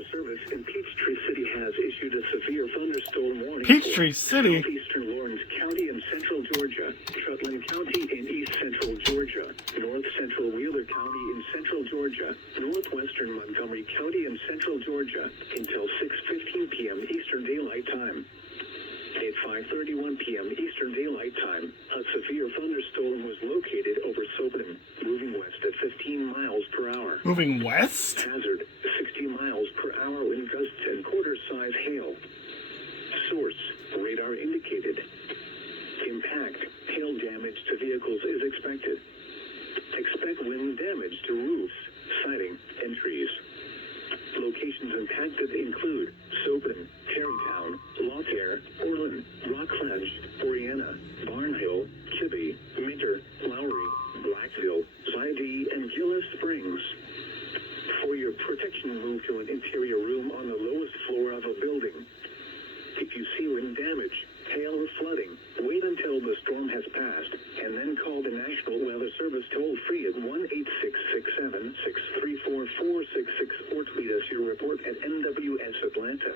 Weather Service in Peachtree City has issued a severe thunderstorm warning Peachtree City? southeastern Lawrence County in central Georgia, Shetland County in east central Georgia, north central Wheeler County in central Georgia, northwestern Montgomery County in central Georgia until 6:15 p.m. Eastern Daylight Time. At 5:31 p.m. Eastern Daylight Time, a severe thunderstorm was located over Soberton, moving west at 15 miles per hour. Moving west? Hazard, 60 miles per hour wind gusts and quarter-size hail. Source, radar indicated. Impact, hail damage to vehicles is expected. Expect wind damage to roofs, siding, and trees. Locations impacted include Soberton, Tarrytown, Lothair, Orland, Rockledge, Oriana, Barnhill, Kibbe, Minter, Lowry, Blackville, Zidee, and Gillis Springs. For your protection, move to an interior room on the lowest floor of a building. If you see wind damage, hail, or flooding, wait until the storm has passed, and then call the National Weather Service toll-free at 1-866-7-634-466 or tweet us your report at NWS Atlanta.